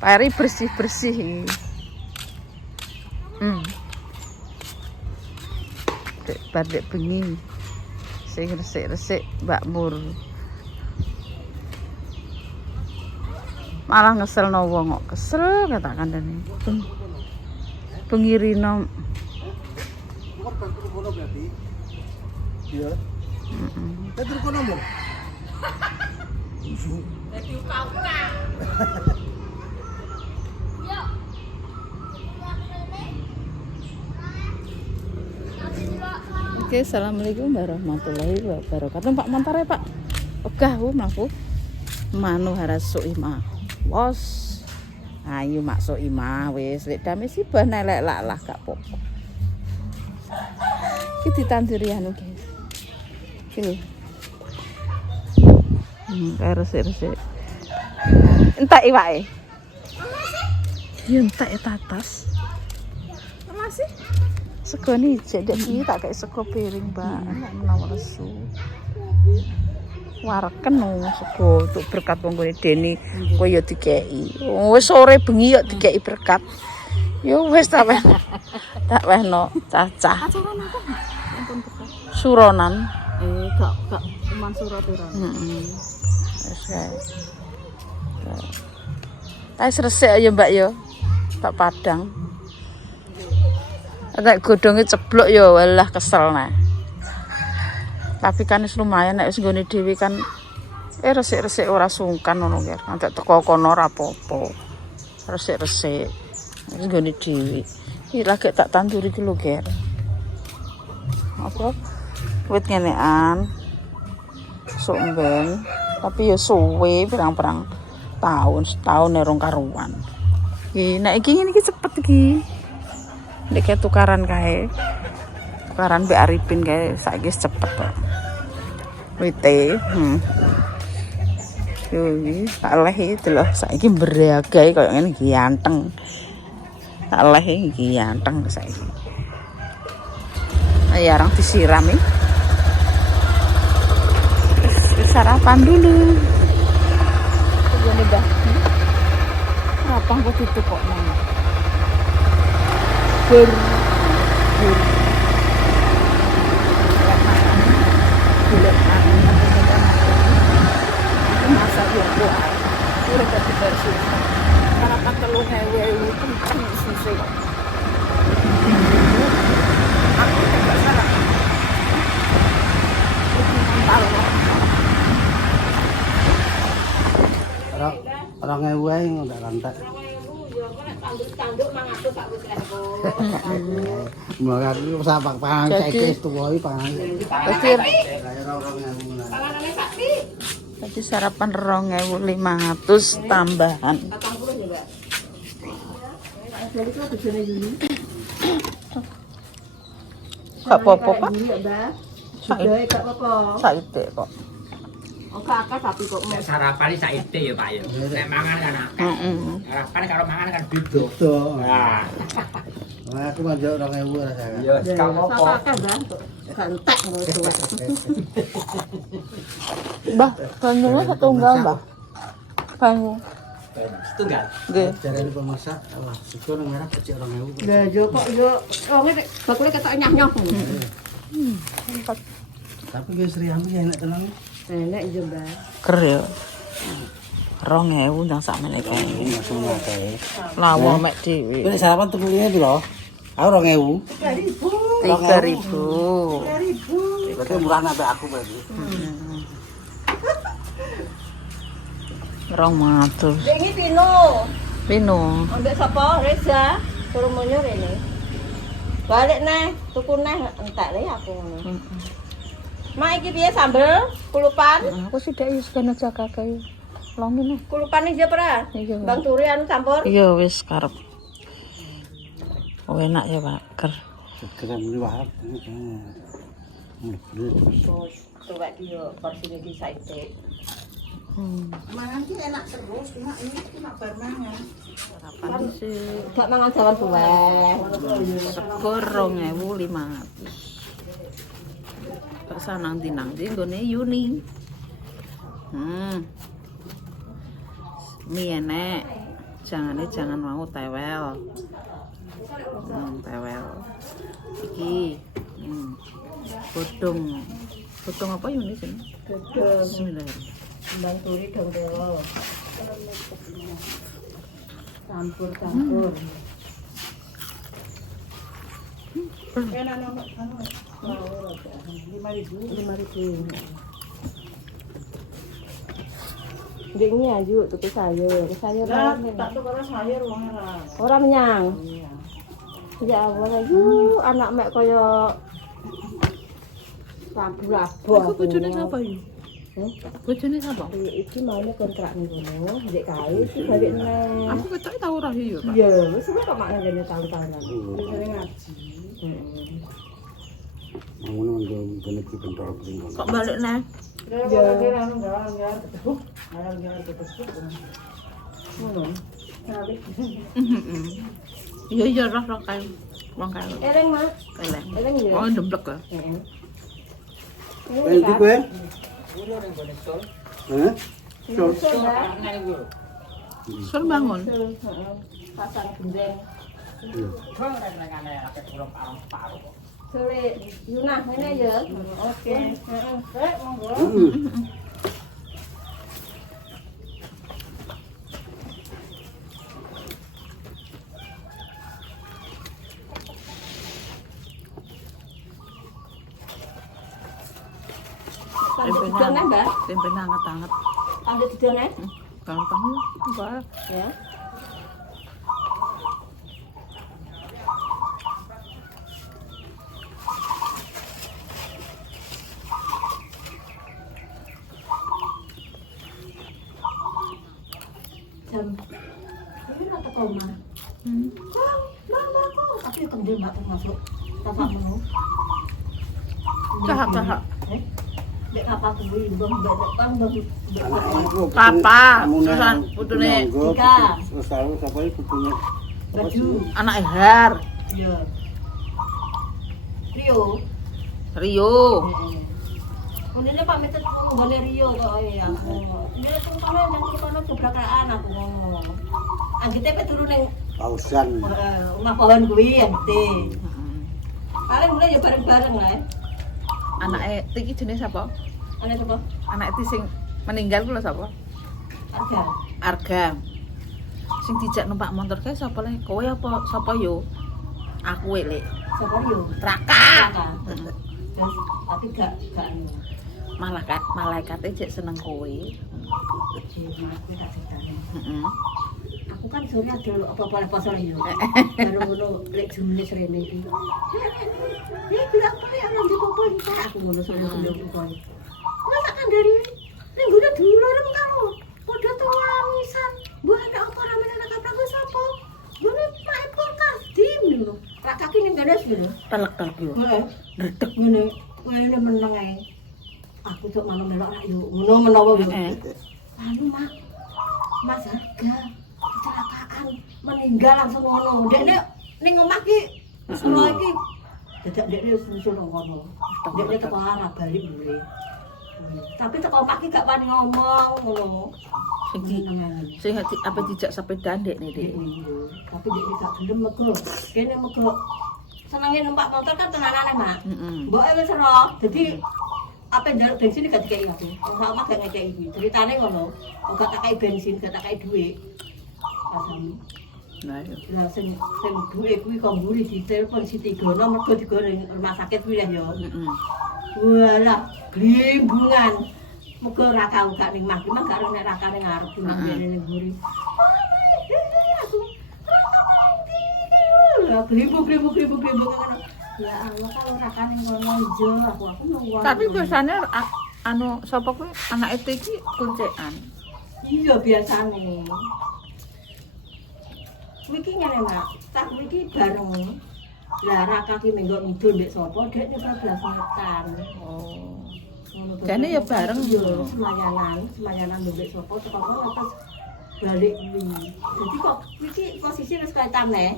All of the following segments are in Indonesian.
Pari bersih-bersih. Dek badek bengi. Sing resik-resik Mbak Mur. Malah ngeselno wong kok kesel kata kandhane. Bengi rino. Berarti. Iya. Terus kono mo. Dadi ukang-ukang. Oke, assalamualaikum warahmatullahi wabarakatuh. Pak Montar ya Pak. Ogah aku manu harasuk imah. Wos. Ayo maksuk imah wis lek dame sibah nelek lah gak apa-apa. Iki ditanduri anu guys. Iki lho. Kayak resik-resik. Entak iwake. Ya entak ya tatas. Masih sego ni jek iki tak kayak sego piring, Mbak. Enak menawa lesu. Wareken sego untuk berkat wong ngene dene kowe ya dikeki. Wis sore bengi ya dikeki berkat. Ya wis tak wehno cacah. Acara napa? Ampun berkat. Suronan. Gak cuman surat ora. Wis kae. Wis resik ya, Mbak ya. Tak padang. Nek godhonge ceblok ya walah kesel nah. Tapi kan wis lumayan nek wis nggone dhewe kan resik-resik ora sungkan ngono ki. Nek teko kono ora apa-apa. Resik-resik. Wis nggone dhewe. Iki lagi tak tanduri ki lho, Ger. Apa? Wit ngenekan. Sok mben. Tapi ya suwe pirang-pirang setahun rong karuan. Iki nek iki ngene iki cepet iki. Nek kayak tukaran kae. Tukaran Mbak Arifin kae saiki cepet kok. Wite, Yo iki tak lehi delok saiki beragae koyo ngene iki anteng. Tak lehi iki anteng saiki. Ayo arang disiram iki. Sarapan dulu. Begini dah. Apa kok tutup kok nang. Gur. Masak ya kuah. Sudah tapi bersih. Karena tak telur hewe kencang susu. Aku tak salah. Orang ewe yang udah rantai. Tanduk mangaku tak wis engko. Mulai aku sapak pangan saiki tuwoi pangan. Panganane sapi. Tadi sarapan 2.500 tambahan. 40 ya, Mbak. Jadi kok dijene Yuni. Gak apa-apa, Pak. Sudah gak apa-apa. Saiki kok. Oh, kakak tapi kok Nek sarapan iki saiki ya, Pak ya. Nek mangan kan akeh. Sarapan karo mangan kan beda. Betul. Nah, Nah, aku manjuk 2.000 rasanya. ya wis gak apa-apa. Kakak Mbak. Gantek ngono tuwa. Mbah, banyunya setunggal, Mbah. Banyu. Setunggal. Nggih. Jarane pemasak, wah, sego nang merah kecil 2.000. Lah yo kok yo wonge bakule ketok nyah-nyah. Tapi guys, riamnya enak tenang. Enak yo, Mbak. Ker ya. 2.000 ndang sakmene kae. Langsung akeh. Lawa mek dhewe. Ini sarapan tukunya piro? Aku 2.000. 3.000. Berarti murah nambah aku berarti. 200. Dek iki pino. Pino. Ambek sapa? Reza. Suruh monyo rene. Balik neh, tuku neh entek le aku ngono. Mak iki piye sambel? Kulupan? Aku sithik wis kena jaga kae. Longin. Kulupan iki pera? Iya. Bang Turi anu campur. Iya wis karep. Oh, enak ya, Pak. Ker. Sekarang ini wahab. Terus coba iki yo porsine iki saiki. Mangan ki enak terus, cuma ini cuma bar mangan. Sarapan sih. Gak mangan jalan buah. Sego 2.500. Terus nang ndi nggone Yuni. Mie enek. jangan mau tewel. Tewel. Iki. Godhong. Godhong apa ini sini? Gedung. Bismillah. Kembang turi dong dewa. Campur. Enak nama kamu. 5.000. Ini aja tuku sayur. Sayur tak tuku sayur orang menyang. Ya Allah, anak mek kaya labu-labu. Iku bojone sapa iki? Bojone sapa? Iki maune kontrak ngono, ndek kae iki balik neh. Aku ketok tau ora yo, Pak. Iya, wis kok mak ngene tahun-tahunan. Sering ngaji. Ngono ngene iki bentar bentar. Kok balik neh? Ya, enggak. Ngono. Iya roh kae. Wong kae. Eleng, Mak. Eleng. Eleng ya. Oh, ndemblek ya. Eh iki kowe? Heh? Sol. Sur bangun. Pasang gendeng. Sore Yunah ngene ya. Oke. Heeh. Monggo. Didone, Mbak. Tempe hangat-hangat. Ada didone? Gampang ya. Mbak. Ya. Jam. Ini rata koma. Mbak, aku kendel Mbak masuk. Tapak menu. Cahak. Dek apa kuwi mbah kan mbah. Papa, susan putune Ika. Terus selalu sapa iki punya Baju. anak Har. Iya. Rio. Rio. Kemudian Pak Metet nggone Rio kok ya. Dia terutama yang terutama gebrakan aku ngomong. Anggite pe turu ning pausan. omah pohon kuwi anggite. Paling mulai ya bareng-bareng lah. Anake iki jenenge sapa? Ana sapa? Anak iki sing meninggal ku lho sapa? Arga. Arga. Sing dijak numpak motor kae sapa le? Kowe apa sapa yo? Aku elek. Sapa Rio? Traka. Terus tapi gak anu. Malaikate cek seneng kowe. Aku tak cetane. Heeh. Aku kan sore ada apa-apa pasar yo. Baru ngono lek jumlah rene iki. Ya bilang apa ya nanti popo iki aku ngono sore belum popo. Lah tak kandari. Ning gune dulu rem kamu. Padha tuamisan. Mbok ada apa ramene anak kapraku sapa? Gune Pak Epol Kardim lho. Rak kaki ning gene lho. Telek-telek yo. Heeh. Redeg ngene meneng ae. Aku cok malam melok rak yo. Ngono menawa yo. Anu Mak. Mas Harga kecelakaan meninggal langsung ngono. Dekne ning omah ki sekolah iki dadak dekne wis muncul nang kono. Dekne teko arah balik mburi. Tapi teko omah ki gak wani ngomong ngono. Sing apa dijak sepedaan Dek nih, Dek. Tapi dekne gak gelem mego. Kene mego senenge numpak motor kan tenanane, Mak. Mboke wis ero. Dadi apa njaluk bensin gak dikei aku. Ora omah gak ngekei iki. Ceritane ngono. Gak tak kei bensin, gak tak kei dhuwit. Asam. Nah, iya. Lah sing duwe kuwi kok mburi ditelepon si Tigono mergo digoreng rumah sakit kuwi ya. Walah, glimbungan. Muga ora tau gak ning mah, gak ora nek rakane ngarep ngene ning mburi. Aku lah glimbung ngono. Ya Allah kalau rakane ngono ijo aku mau. Tapi biasanya anu sapa kuwi anak itu iki kuncekan. Iya biasane. Wiki ngene Mak, tak wiki bareng. Lah Raka ki minggu ngidul mbek sapa, dekne 12 meter. Oh. Ngono to. Jane ya bareng. Iya, semayanan mbek sapa teko kono terus balik kuwi. Dadi kok wiki posisi wis kaitan ne.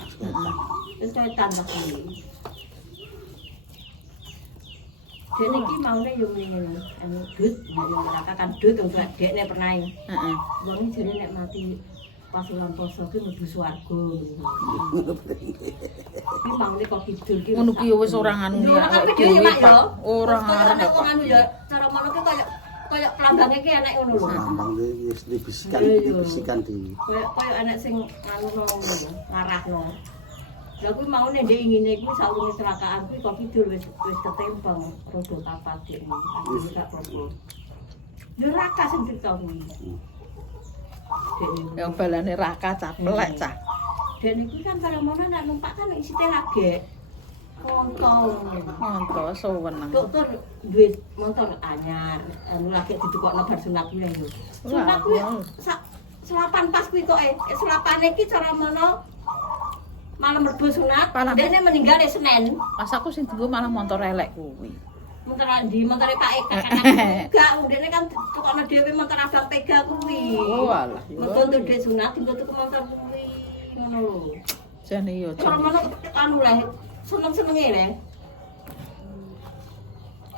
Wis kaitan ta kuwi. Dekne iki maune yo ngene, anu dut, Raka kan dut wong dekne pernah. Heeh. Wong jare nek mati pas ulang poso ki mlebu swarga. Ki mangke kok kidul ki. Ngono ki wis ora nganu ya. Ora ngarep. Kok anu ya cara mono ki kaya pelambange ki enek ngono lho. Gampang wis dibisikan di. Kaya enek sing anu ngarahno. Lha kuwi mau nek ndek ingine kuwi saurunge celakaan kuwi kok kidul wis ketempeng rodo kapat iki. Aku gak apa-apa. Yo raka sing cerita kuwi. Yang balane raka cah melek cah. Dan itu kan kalau mau nak numpak kan isi lagi montong. Ngono sewenang. Dokter duit motor anyar, anu lagi didukokno bar sunat kuwi yo. Sunat kuwi selapan pas kuwi kok selapane iki cara mono malam Rebo sunat, dene meninggal Senin. Pas aku sing dienggo malah motor elek kuwi. Motor ndi? Motore Pak Eka kan. Enggak, dene kan tukokno dhewe motor Abang Pega kuwi. Oh alah. Motor duit sunat tinggal tuku motor kuwi. Ngono lho. Jane yo Cara mono anu le seneng-senenge le.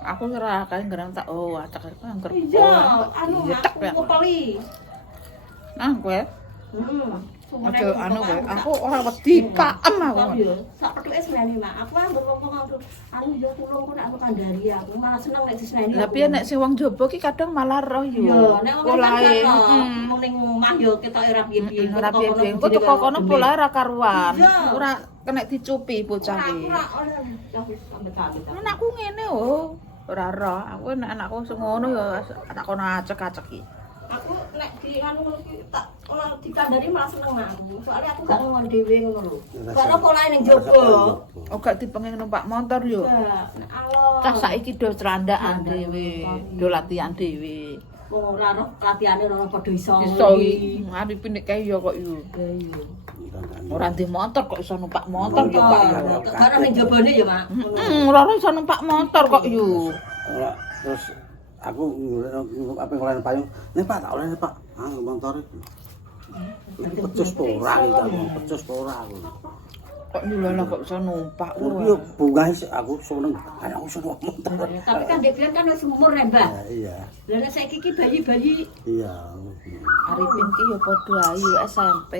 aku ora kae ngerang tak acak angker. Iya, anu aku ngopeli. Nah, kowe Ojo anu kowe, aku ora wedi paem aku. Sak pethuke seneni mak. Aku ngomong anu yo tulung kok aku kandhari aku malah seneng nek diseneni. Lah piye nek sing wong jaba ki kadang malah roh yo. Yo, nek polahe mung ning omah yo ketok ora piye-piye. Ora piye-piye. Kok teko kono polahe ra karuan. Ora kena dicupi bocah iki. Anakku ngene oh. Ora roh. Aku nek anakku sing ngono ya tak kono acek-aceki. Aku nek di anu tak ora dikandani malah seneng aku. Soale aku gak ngomong dhewe ngono lho. Karena polahe ning jaba. Oh gak dipengen numpak motor yo. Cah saiki do celandakan dhewe, do latihan dhewe. Wong ora roh latihane ora padha iso. Iso iki ngarepe nek kae yo kok yo. Ora ndek motor kok iso numpak motor yo Pak yo. Karena ning jabane ya, Mak. Ora iso numpak motor kok yo. Ora terus aku apa ngolahin payung. Nih Pak, tak oleh Pak. Ah motor iki. Pecus ora iki, pecus ora aku. Kok nyulala kok iso numpak Yo bungah aku seneng. Aku seneng motor. Tapi kan Devian kan wis umur ya, Mbak. Iya. Lah nek saiki ki bayi-bayi Iya. Arifin ki yo padha ayu SMP,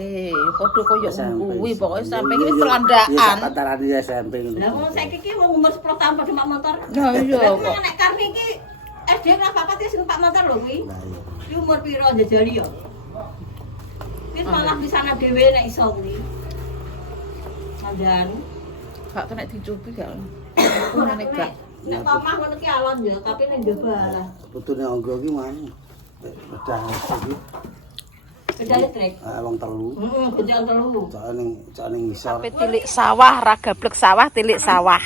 padha koyo kuwi pokoke SMP ki wis telandakan. Antara dia SMP ngono. lah wong saiki ki wong umur 10 tahun padha numpak motor. Nah iya kok. Nek Karni ki SD kelas 4 wis numpak motor lho kuwi. Lah iya. Ki umur piro njajali yo. Wis malah di sana dhewe nek iso kuwi. Sandan. Gak kena dicupi gak. Aku nek gak. Nek omah ngono ki alon ya, tapi ning jaba lah. Putune anggo ki mang. Pedang iki. Beda listrik. Wong telu. Beda telu. Cak ning ngisor. Tapi tilik sawah, ra gablek sawah, tilik sawah.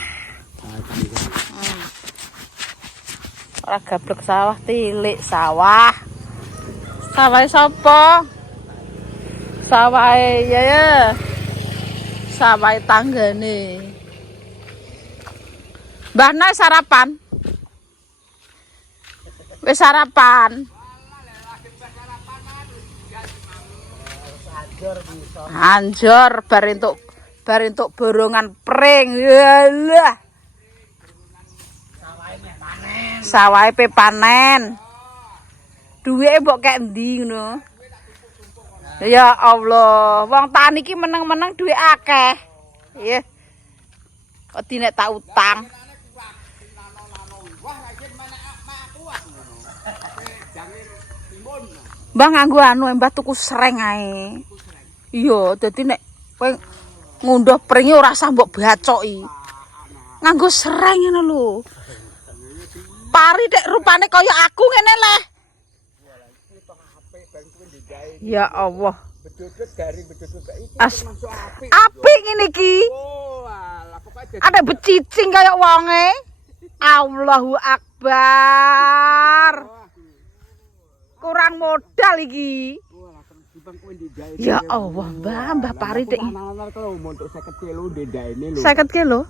Ora gablek sawah, tilik sawah. Sawahe sapa? Sawahe ya. Sawahe tanggane. Mbah Nay sarapan. Wis sarapan. Anjor bar entuk borongan pring. Yalah. Sawahe pe panen. Duwike mbok kek endi ngono. Ya Allah, wong tani iki meneng-meneng duwe akeh. Nggih. Kok dinek tak utang. Mbah nganggo anu mbah tuku sreng ae. Iya, dadi nek kowe ngunduh pringe ora usah mbok bacoki. Nganggo sreng ngono lho. Pari dek rupane kaya aku ngene leh. Ya Allah. Apik ngene iki. Ada becicing kaya wonge. Allahu Akbar. Kurang modal iki. Ya Allah, Mbah Pari dek. 50 kilo ndendane lho. 50 kilo?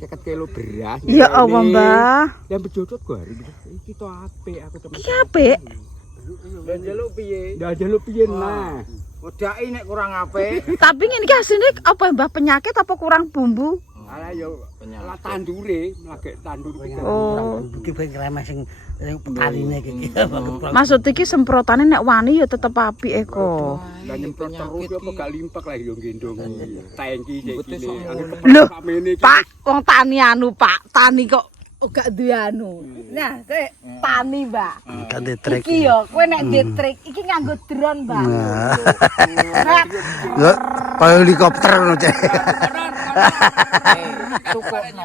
50 kilo beras. Ya Allah, Mbah. Yang bejodot go hari iki to apik aku temen. Iki apik. Lah njaluk piye? Lah njaluk piye nah. Wedaki nek kurang apik. Tapi ngene iki asline apa Mbah penyakit apa kurang bumbu? Ala yo lah tandure, lagi tandur iki. Oh. Iki ben kremeh sing petanine iki. Maksud iki semprotane nek wani ya tetep apik kok. Lah nyemprot terus yo gak limpak lah yo gendong. Tangki iki. Lho, Pak, wong tani anu, Pak. Tani kok gak duwe anu. Nah, kowe tani, Mbak. Ganti trek. Iki yo, kowe nek duwe trik, iki nganggo drone, Mbak. Yo kaya helikopter ngono, Cek.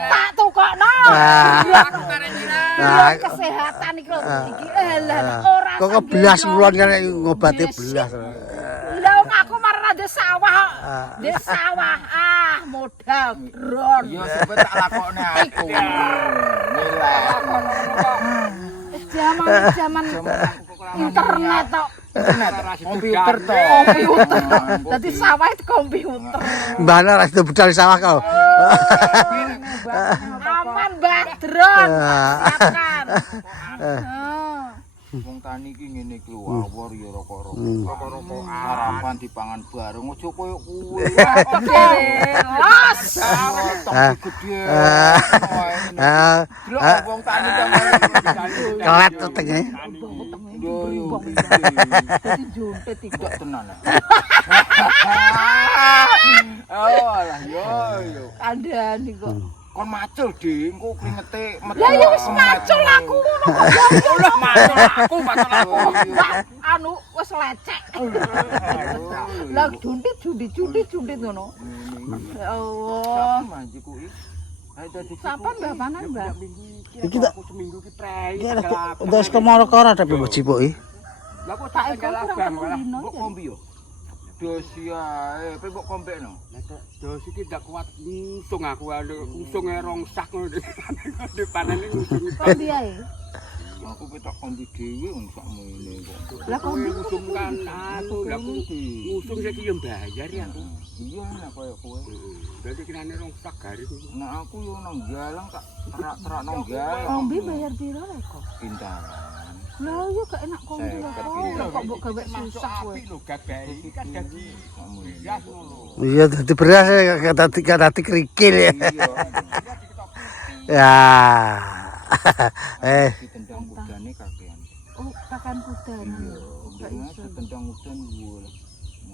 Tak tukokno. Nah, Kesehatan iki lho. Iki lah ora. kok belas wulan kan ngobati belas. Lah aku marah ada sawah. Di sawah modal drone. Yo sebut tak lakokne aku. Zaman internet tok. Komputer to. Komputer. Dadi sawah itu komputer. Mbana ra sido budal sawah kau. Aman, Mbak, drone. Siapkan. Wong tani iki ngene iki lho awor ya rokok-rokok. Harapan dipangan bareng aja koyo kuwe. Los. Gede. Wong tani kang Kelet tetenge. yo yo. Dadi jompet iki. Tidak tenan. Oh alah yo. Kandhani kok. Kon macul di engko kringete metu. Lah ya wis macul aku ngono kok. Ulah macul aku. Anu wis lecek. Lah juntit ngono. Ya Allah. Manji kuwi. Ayo dadi Sapan bapanan, Mbak? Iki tak seminggu ki prei. iki wis kemara-kara tapi mbok cipuki. Lah kok Tak tak ekor kalah kurang bam ketemu malah. dino mbok ya. kombi yo. Dosi ae, pe mbok kompekno. Dos iki ndak kuat ngusung aku usunge rong sak ngono di panen ngusung. Kombi ae. Aku petok kombi dhewe wong sakmene kok. Lah kombi ngusung kan aku lah ngusung saiki yo bayar ya aku. Iya nek koyo kowe. Dadi kirane rong sak garis. Nek aku yo nang galang tak terak-terak nang galang. kombi bayar piro lek kok? Pintaran. Lah yo gak enak kombi lho kok mbok gawe susah kowe. Apik lho gagai iki kan dadi gas ngono. Iya dadi beras dadi kerikil ya. Ya. Ditendang kudane kakean. Oh, pakan kudanan. Gak Iya, iso. ditendang udan wul.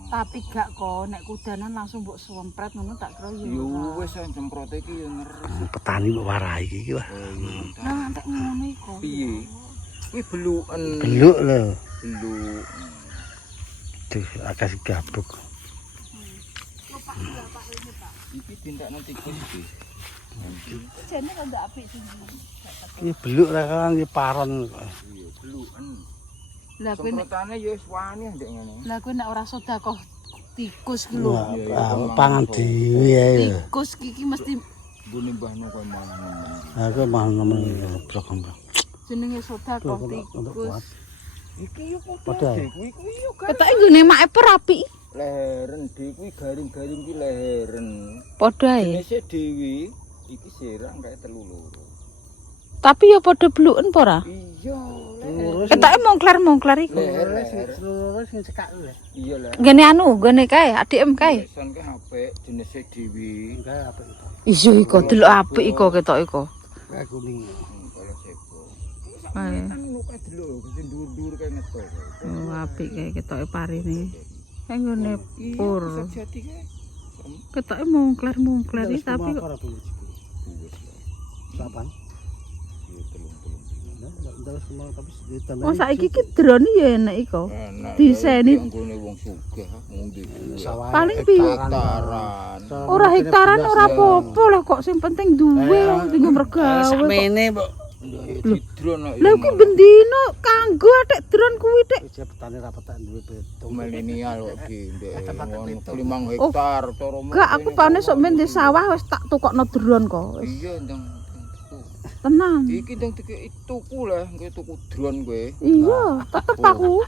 Tapi gak kok nek kudanan langsung mbok sumpret ngono tak kira yo. Yo wis semprote iki yo ngeres. Petani mbok warai iki wah. Lah antek ngono iku. Piye? Kuwi beluken. Beluk lho. Beluk. Duh, akeh gabuk. Iki tindak nanti kuwi. Jane rada apik sih. Iki beluk ra kan iki paron. Iya, beluken. Lah kowe nek Semprotane yo wis wani ndek ngene. lah kowe nek ora sedekah tikus ki lho. Pangan dhewe ya. Tikus iki mesti Bune mbahno kowe mangan. Aku mah nemen blok kembang. jenenge sedekah tikus. Iki yo Padahal. kuwi yo Ketoke nggone make per apik. leheren dhewe kuwi garing-garing ki leheren. Padha ae. Jenenge dhewe iki serang kae telu loro. Tapi ya padha bluken apa ora? Iya, Ketoke mongklar iku. leher. Lurus sing cekak lho. Iya lah. Ngene anu, ngene kae, ADM kae. Son ke HP jenenge dhewe. Enggak apa itu. Iya iko delok apik iko ketok iko. Kayak kuning. Kalau sebo. Ae. Kan ngono kae delok, sing dhuwur-dhuwur kae ngetok. Oh, apik kae ketoke parine. Kae ngene pur. Jati kae. Ketoke mongklar iki tapi kok ora dulu. Kapan? Terus mau tapi ditambah. oh saiki ki drone ya enak iko. Diseni Anggone wong sugih, wong di paling piye? hektaran. Ora hektaran ora apa-apa lah kok sing penting duwe tinggo mergawe. Sakmene, Mbok. Drone Lah kuwi bendino kanggo atik drone kuwi dik. Wis petani ra petak duwe betung. milenial kok iki ndek 5 hektar cara Gak aku paune sok men di sawah wis tak tukokno drone kok. Wis iya ndang tenan. iki ndang dikeki tuku lah kowe tuku drone kowe Iya, tetep aku.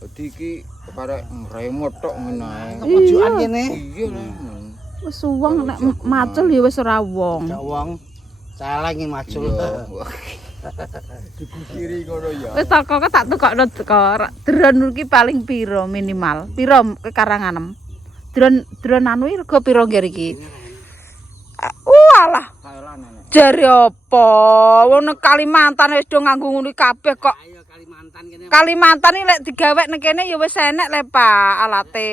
dadi iki karek remote tok ngene ae Pojokan kene. iya lah Wis suweng nek macul ya wis ora wong. Gak wong. Celeng macul. dibukiri ngono ya Wis toko tak tukokno teko. Drone iki paling piro minimal? Piro kekaranganem? Drone anu iki rega piro ngger iki? Walah, Thailand nenek. jare apa? Wong nang Kalimantan wis do nganggo ngono kabeh kok. Ayo Kalimantan kene. Kalimantan iki lek digawe nang kene ya wis enek le, Pak, alate.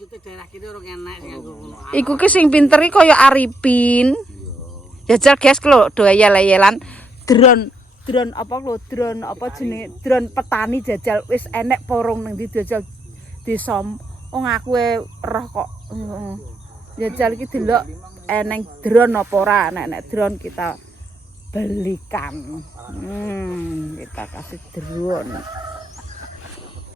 Itu daerah kene urung enak sing nganggo ngono. Iku ki sing pinter iki kaya Arifin. Jajal guys lho, do ayel-ayelan drone apa lho, drone apa jenenge? Drone petani jajal wis enek porong ning ndi jajal disom. Wong aku roh kok. Jajal iki delok eneng drone apa ora, nek drone kita belikan. Kita kasih drone.